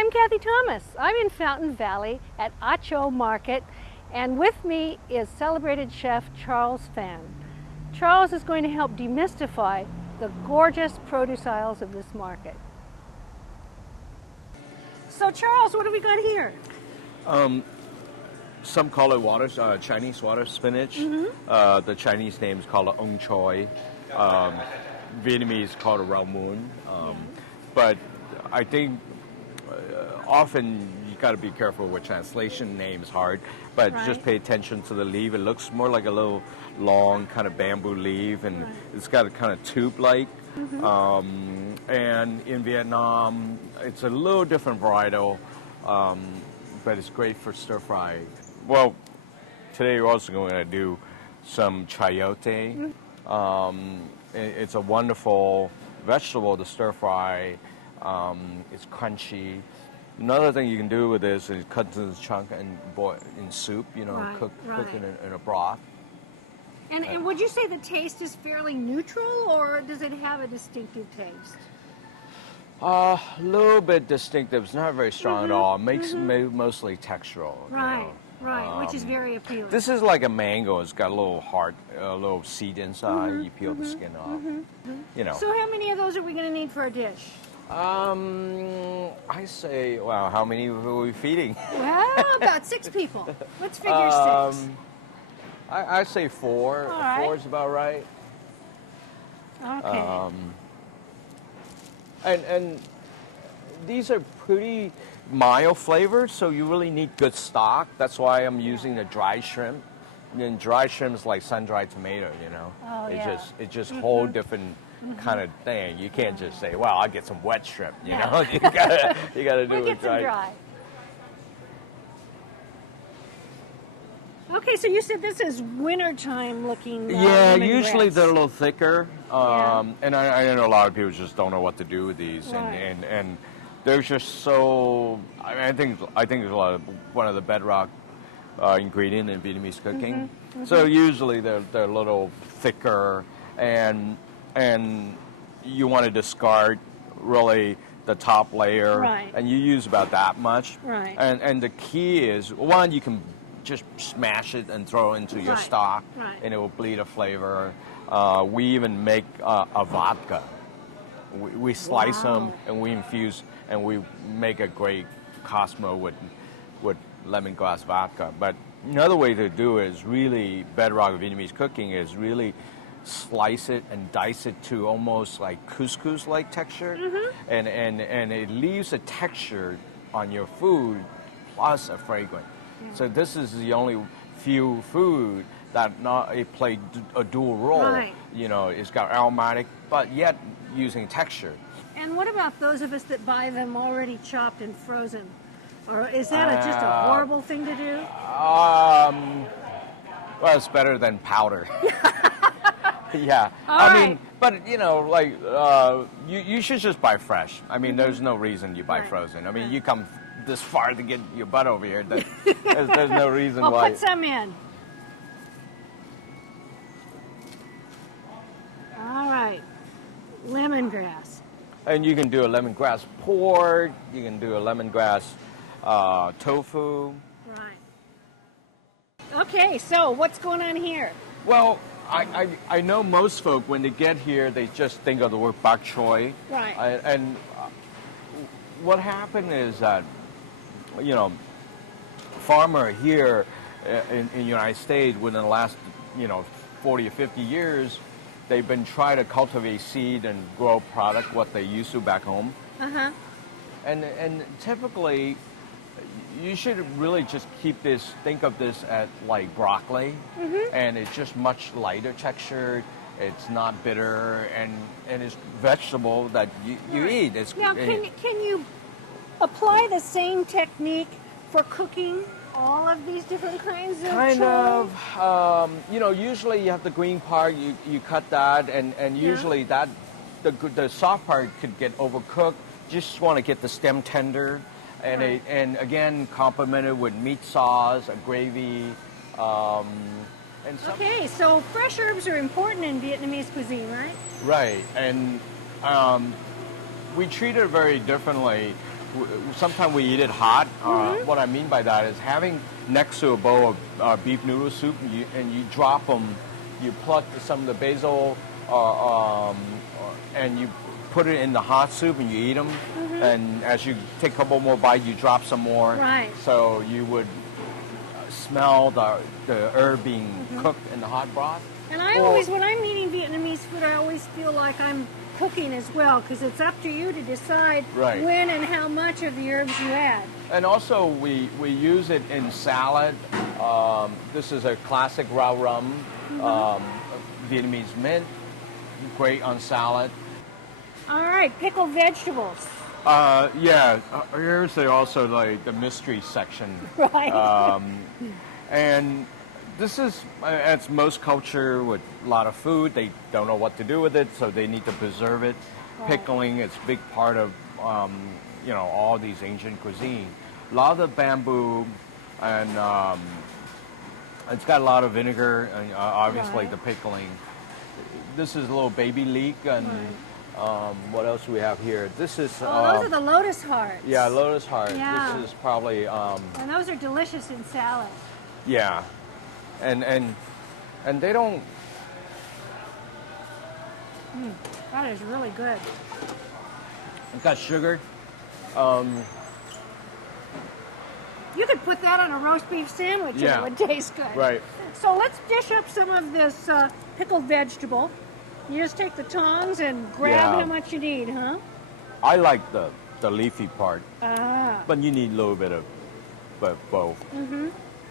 Hi, I'm Cathy Thomas. I'm in Fountain Valley at Acho Market, and with me is celebrated chef Charles Phan. Charles is going to help demystify the gorgeous produce aisles of this market. So Charles, what have we got here? Some call it water, Chinese water spinach. Mm-hmm. The Chinese name is called Bok Choy. Vietnamese called it rau mun. But I think often you got to be careful with translation. Names hard, but just pay attention to the leaf. It looks more like a little long kind of bamboo leaf, and it's got a kind of tube-like. And in Vietnam, it's a little different varietal, but it's great for stir fry. Well, today we're also going to do some chayote. It's a wonderful vegetable to stir fry. It's crunchy. Another thing you can do with this is cut into chunk and boil in soup. Cook in a broth. And would you say the taste is fairly neutral, or does it have a distinctive taste? A little bit distinctive. It's not very strong at all. It makes mostly textural. Right, which is very appealing. This is like a mango. It's got a little heart, a little seed inside. You peel the skin off. So how many of those are we going to need for a dish? I say, wow, how many are we feeding? Well, about 6 people. Let's figure 6. I say 4. All right. 4 is about right. Okay. And these are pretty mild flavors, so you really need good stock. That's why I'm using the dry shrimp. And dry shrimp is like sun-dried tomato, Oh, It's just whole different kind of thing. You can't just say, well, I'll get some wet shrimp, you know? You gotta do we'll it get some dry. dry. Okay, so you said this is wintertime looking. Yeah, usually lemongrass. they're a little thicker. And I know a lot of people just don't know what to do with these, Right. and they're just so. I think it's one of the bedrock ingredient in Vietnamese cooking. So usually they're a little thicker, and you want to discard really the top layer, and you use about that much. Right. And the key is, one, you can just smash it and throw it into your stock, and it will bleed a flavor. We even make a vodka. We slice them and we infuse, and we make a great Cosmo with lemongrass vodka. But another way to do it is really bedrock of Vietnamese cooking is really slice it and dice it to almost like couscous-like texture, and it leaves a texture on your food plus a fragrance. So this is the only few food that it played a dual role. It's got aromatic, but yet using texture. And what about those of us that buy them already chopped and frozen? Or is that just a horrible thing to do? Well, it's better than powder. Yeah. But you should just buy fresh. I mean, there's no reason you buy frozen. I mean, you come this far to get your butt over here. There's no reason why. I'll put some in. All right. Lemongrass. And you can do a lemongrass pork. You can do a lemongrass tofu. Right. Okay, so what's going on here? Well, I know most folk, when they get here, they just think of the word Bok Choy. Right. And what happened is that, farmer here in the United States within the last, 40 or 50 years, they've been trying to cultivate seed and grow product what they used to back home. And typically, you should really just think of this as like broccoli, and it's just much lighter textured. It's not bitter, and it's vegetable that you eat. Now, can you apply the same technique for cooking all of these different kinds of choy? Usually you have the green part, you cut that, and usually that the soft part could get overcooked. Just want to get the stem tender, and and again complemented with meat sauce, a gravy. Okay, so fresh herbs are important in Vietnamese cuisine, right? Right, and we treat it very differently. sometimes we eat it hot. What I mean by that is having next to a bowl of beef noodle soup, and you drop them, you pluck some of the basil, and you put it in the hot soup and you eat them. And as you take a couple more bites, you drop some more. Right. So you would smell the herb being cooked in the hot broth. And I always, when I'm eating Vietnamese food, I always feel like I'm cooking as well, because it's up to you to decide when and how much of the herbs you add. And also we use it in salad. This is a classic rau rum, Vietnamese mint, great on salad. All right, pickled vegetables. Here's also like the mystery section. Right. And this is, as most culture with a lot of food, they don't know what to do with it, so they need to preserve it. Right. Pickling, it's a big part of, all these ancient cuisine. A lot of the bamboo, and it's got a lot of vinegar, and obviously the pickling. This is a little baby leek, and what else do we have here? This is... those are the lotus hearts. Yeah, lotus heart. Yeah. This is probably... and those are delicious in salad. Yeah. And they don't... That is really good. It's got sugar. You could put that on a roast beef sandwich and it would taste good. Right. So let's dish up some of this pickled vegetable. You just take the tongs and grab how much you need, huh? I like the leafy part. But you need a little bit of both.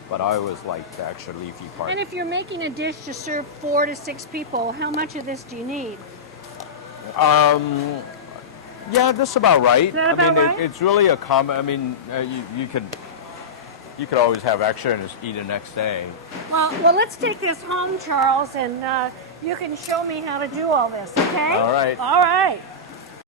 But I always like the extra leafy part. And if you're making a dish to serve 4 to 6 people, how much of this do you need? Yeah, that's about right. Is that about right? It's really a common. I mean, you could always have extra and just eat the next day. Well, let's take this home, Charles, and you can show me how to do all this, okay? All right. All right.